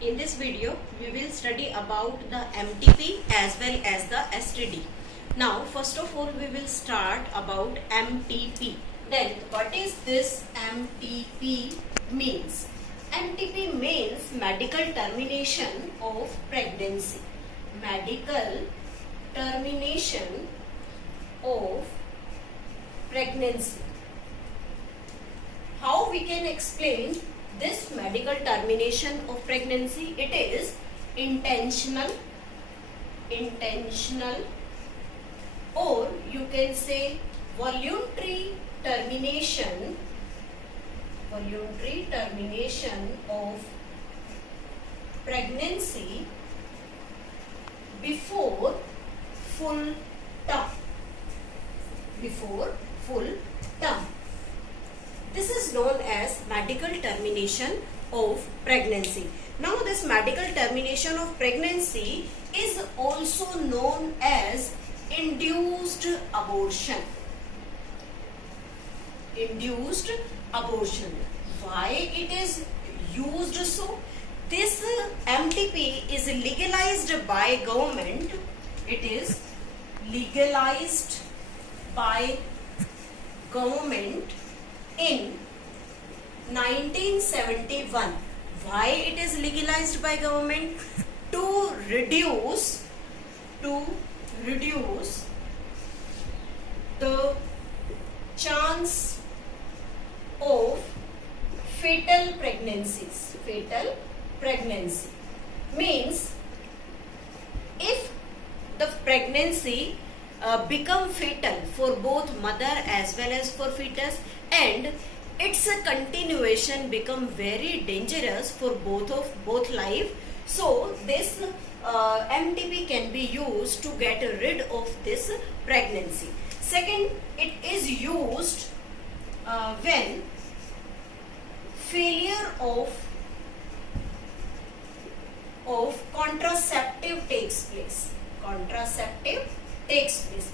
In this video, we will study about the MTP as well as the STD. Now, first of all, we will start about MTP. Then, what is this MTP means? MTP means medical termination of pregnancy. Medical termination of pregnancy. How we can explain this medical termination of pregnancy? It is intentional, or you can say voluntary termination of pregnancy before full term. This is known as medical termination of pregnancy. Now, this medical termination of pregnancy is also known as induced abortion. Why it is used so? This MTP is legalized by government. It is legalized by government in 1971. Why it is legalized by government? To reduce the chance of fatal pregnancy means if the pregnancy become fatal for both mother as well as for fetus, and its continuation become very dangerous for both life. So this MTP can be used to get rid of this pregnancy. Second, it is used when failure of contraceptive takes place.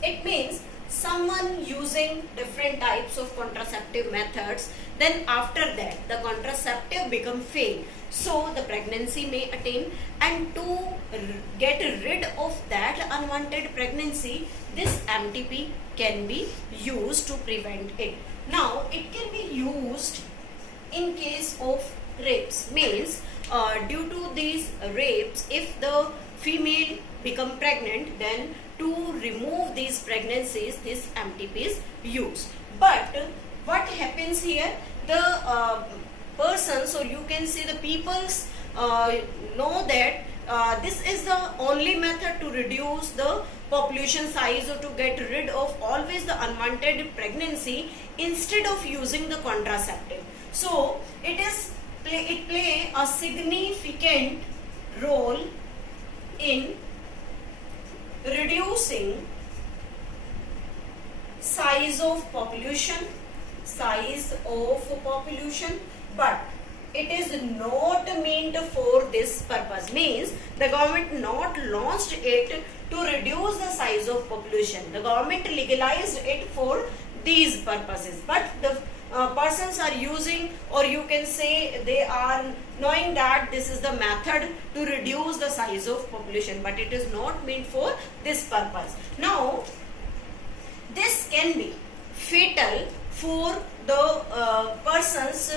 It means someone using different types of contraceptive methods, then after that the contraceptive become fail, so the pregnancy may attain, and to get rid of that unwanted pregnancy, this MTP can be used to prevent it. Now, it can be used in case of rapes, means due to these rapes, if the female become pregnant, then to remove these pregnancies, this MTP is used. But what happens here? The persons, or you can say the peoples, know that this is the only method to reduce the population size or to get rid of always the unwanted pregnancy instead of using the contraceptive. So it play a significant role in reducing size of population, but it is not meant for this purpose. Means the government not launched it to reduce the size of population. The government legalized it for these purposes, but the persons are using, or you can say they are knowing that this is the method to reduce the size of population, but it is not meant for this purpose. Now, this can be fatal for the persons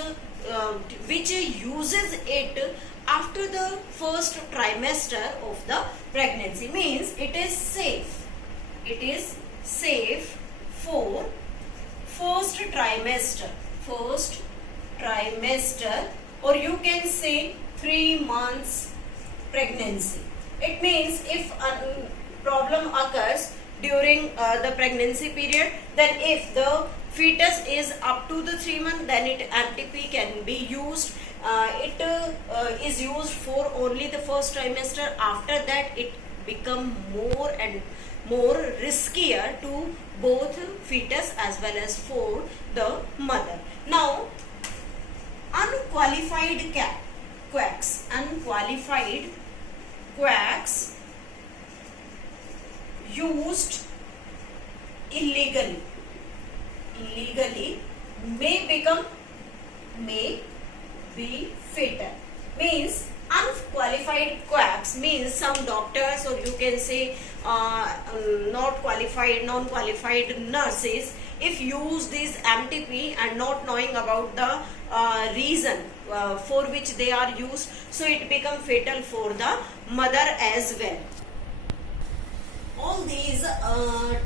which uses it after the first trimester of the pregnancy. Means it is safe for first trimester, or you can say 3 months pregnancy. It means if a problem occurs during the pregnancy period, then if the fetus is up to the 3 months, then MTP can be used. It is used for only the first trimester. After that, it become more and more riskier to both fetus as well as for the mother. Now, unqualified quacks used illegally may be fatal. Means unqualified quacks means some doctors, or you can say not qualified, non-qualified nurses, if use this MTP and not knowing about the reason for which they are used, so it become fatal for the mother as well. All these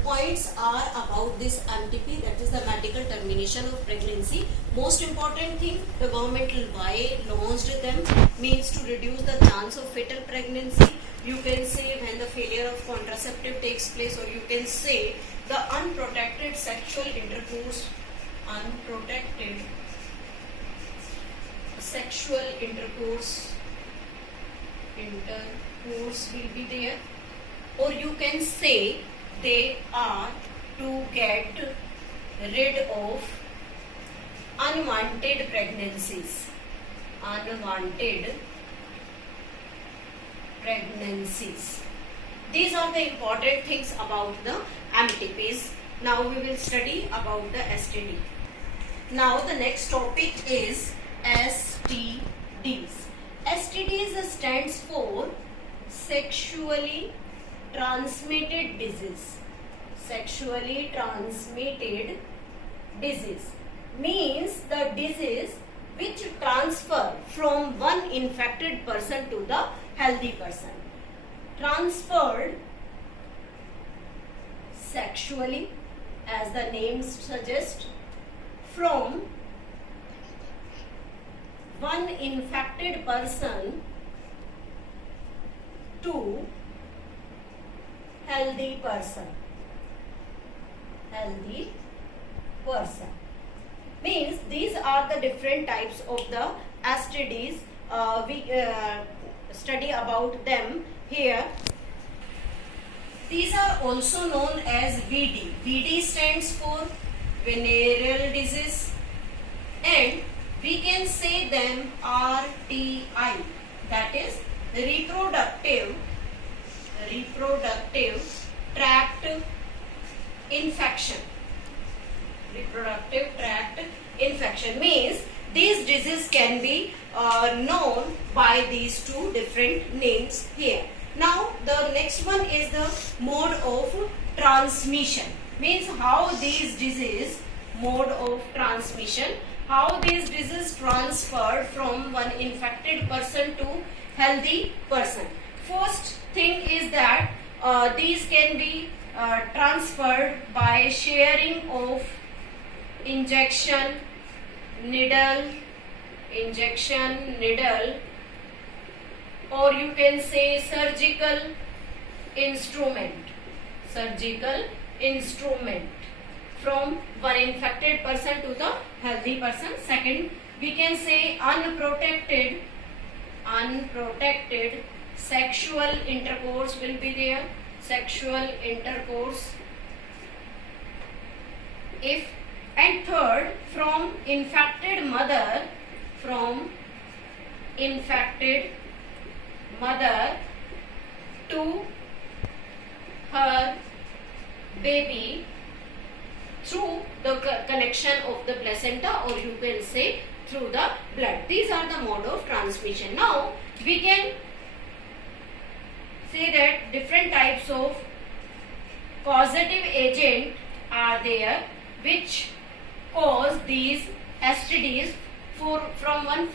points are about this MTP, that is the medical termination of pregnancy. Most important thing, the government why launched them means to reduce the chance of fatal pregnancy. You can say when the failure of contraceptive takes place, or you can say the unprotected sexual intercourse, unprotected sexual intercourse will be there, or you can say they are to get rid of unwanted pregnancies. Unwanted pregnancies. These are the important things about the MTPs. Now we will study about the STD. Now the next topic is STDs. STDs stands for sexually transmitted disease. Sexually transmitted disease means the disease which transfer from one infected person to the healthy person. Transferred sexually, as the name suggests, from one infected person to healthy person. Healthy person means these are the different types of the STDs. We study about them here. These are also known as VD. VD stands for venereal disease, and we can say them RTI, that is reproductive tract infection. Reproductive tract infection means these diseases can be known by these two different names here. Now the next one is the mode of transmission, means how these disease, mode of transmission, how these diseases transferred from one infected person to healthy person. First thing is that these can be transferred by sharing of injection needle, or you can say surgical instrument from one infected person to the healthy person. Second, we can say unprotected sexual intercourse will be there. Sexual intercourse. If, and third, from infected mother to her baby through the connection of the placenta, or you can say through the blood. These are the mode of transmission. Now we can say that different types of causative agent are there which cause these STDs from one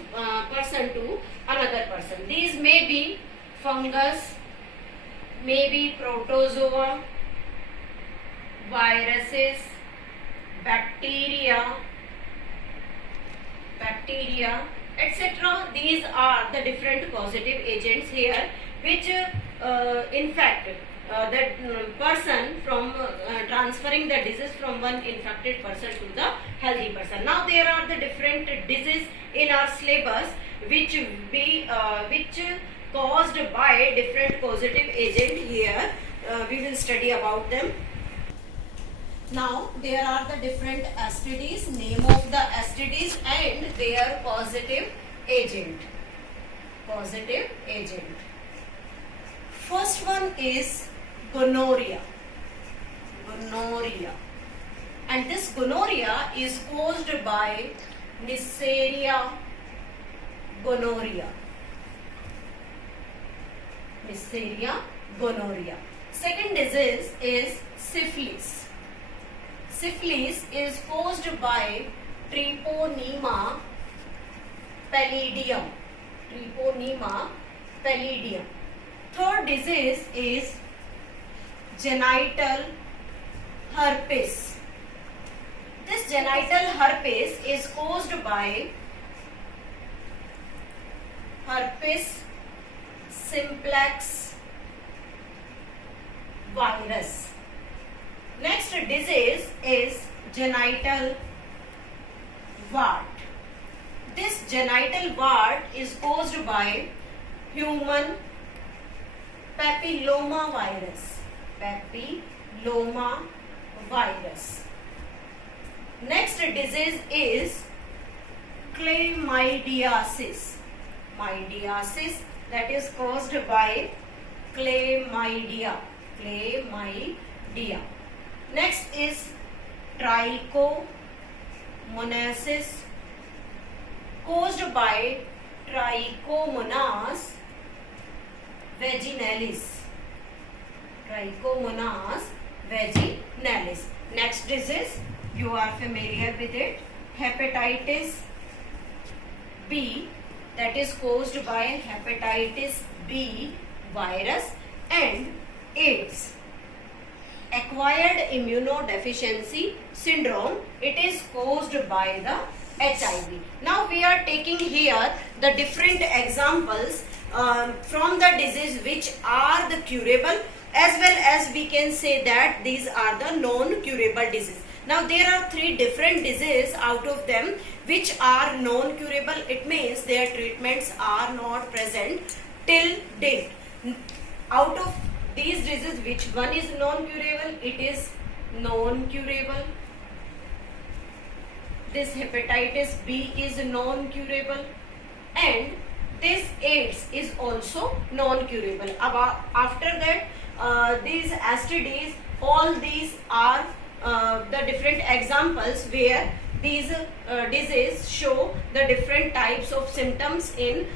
person to another person. These may be fungus, may be protozoa, viruses, bacteria, etc. These are the different causative agents here which infect the person from transferring the disease from one infected person to the healthy person. Now there are the different diseases in our syllabus which caused by different causative agent. Here we will study about them. Now there are the different STDs, name of the STDs and their causative agent. First one is gonorrhea. And this gonorrhea is caused by Neisseria gonorrhea. Diphtheria, gonorrhea. Second disease is syphilis. Syphilis is caused by Treponema pallidum. Treponema pallidum. Third disease is genital herpes. This genital herpes is caused by herpes simplex virus. Next disease is genital wart. This genital wart is caused by human papilloma virus. Papilloma virus. Next disease is chlamydiasis. Mydiasis, that is caused by chlamydia. Chlamydia. Next is trichomonasis, caused by Trichomonas vaginalis. Trichomonas vaginalis. Next disease, you are familiar with it, hepatitis B, that is caused by hepatitis B virus, and AIDS, acquired immunodeficiency syndrome. It is caused by the HIV. Now we are taking here the different examples from the disease which are the curable, as well as we can say that these are the non-curable disease. Now there are three different diseases out of them which are non-curable. It means their treatments are not present till date. Out of these diseases, which one is non-curable? It is non-curable. This hepatitis B is non-curable, and this AIDS is also non-curable. After that, these STDs, all these are the different examples where these diseases show the different types of symptoms in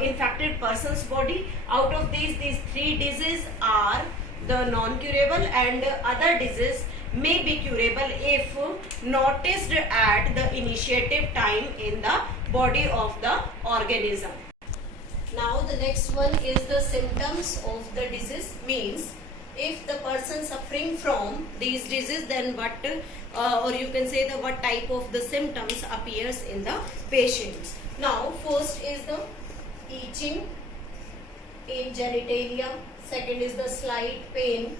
infected person's body. Out of these three diseases are the non-curable, and other diseases may be curable if noticed at the initiative time in the body of the organism. Now the next one is the symptoms of the disease. Means if the person suffering from these diseases, then what or you can say the what type of the symptoms appears in the patients. Now first is the itching in genitalia. Second is the slight pain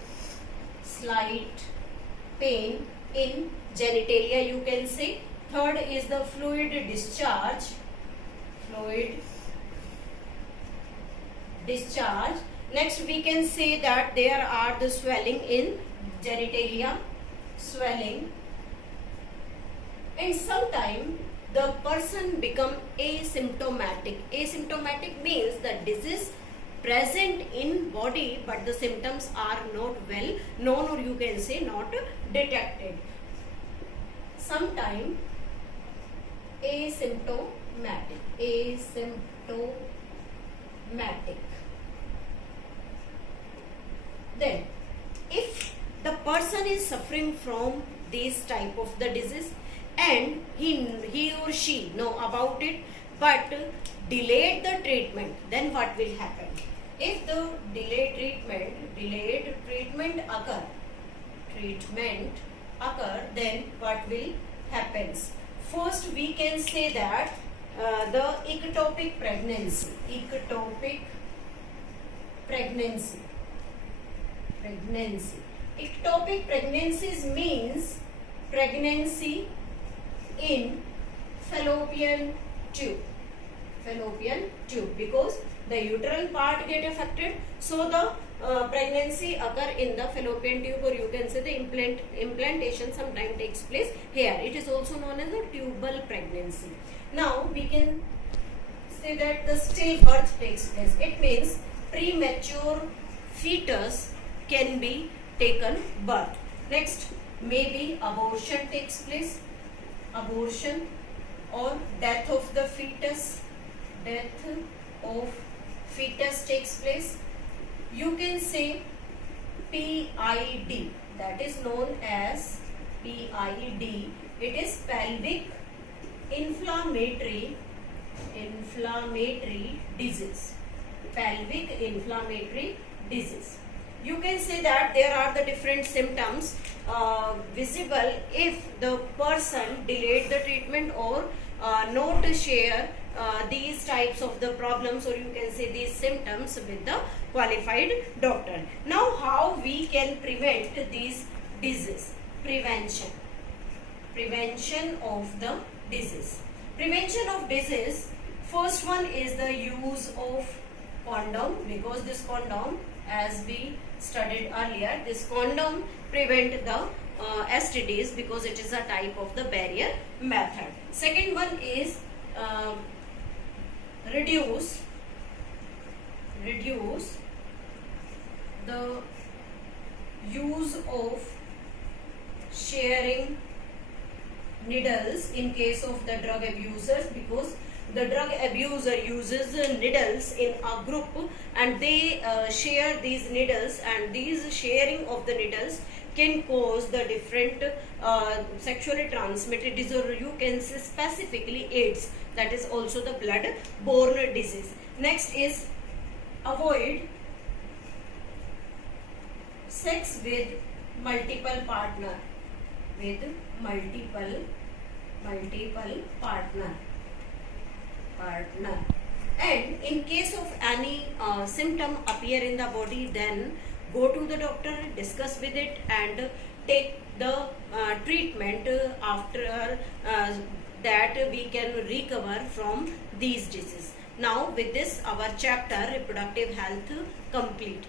in genitalia, you can say. Third is the fluid discharge. Next we can say that there are the swelling in genitalia, and sometime the person become asymptomatic. Asymptomatic means the disease present in body, but the symptoms are not well known, or you can say not detected. Sometime asymptomatic. Then if the person is suffering from this type of the disease and he or she know about it but delayed the treatment, then what will happen? If the delayed treatment occur, then what will happens? First we can say that the ectopic pregnancy. Ectopic pregnancies means pregnancy in fallopian tube, because the uterine part get affected, so the pregnancy occur in the fallopian tube, or you can say the implantation sometime takes place here. It is also known as a tubal pregnancy. Now we can say that the stillbirth takes place. It means premature fetus can be taken birth. Next, maybe abortion takes place, or death of the fetus takes place. you can say PID, that is known as PID. It is pelvic inflammatory disease. Pelvic inflammatory disease. You can say that there are the different symptoms visible if the person delayed the treatment or not share these types of the problems, or you can say these symptoms with the qualified doctor. Now, how we can prevent these disease? Prevention of the disease. Prevention of disease, first one is the use of condom, because this condom, as we studied earlier, this condom prevent the STDs because it is a type of the barrier method. Second one is reduce the use of sharing needles in case of the drug abusers, because the drug abuser uses needles in a group and they share these needles, and these sharing of the needles can cause the different sexually transmitted disorder. You can say specifically AIDS, that is also the blood-borne disease. Next is avoid sex with multiple partner. And in case of any symptom appear in the body, then go to the doctor, discuss with it, and take the treatment. After that we can recover from these diseases. Now with this, our chapter reproductive health complete.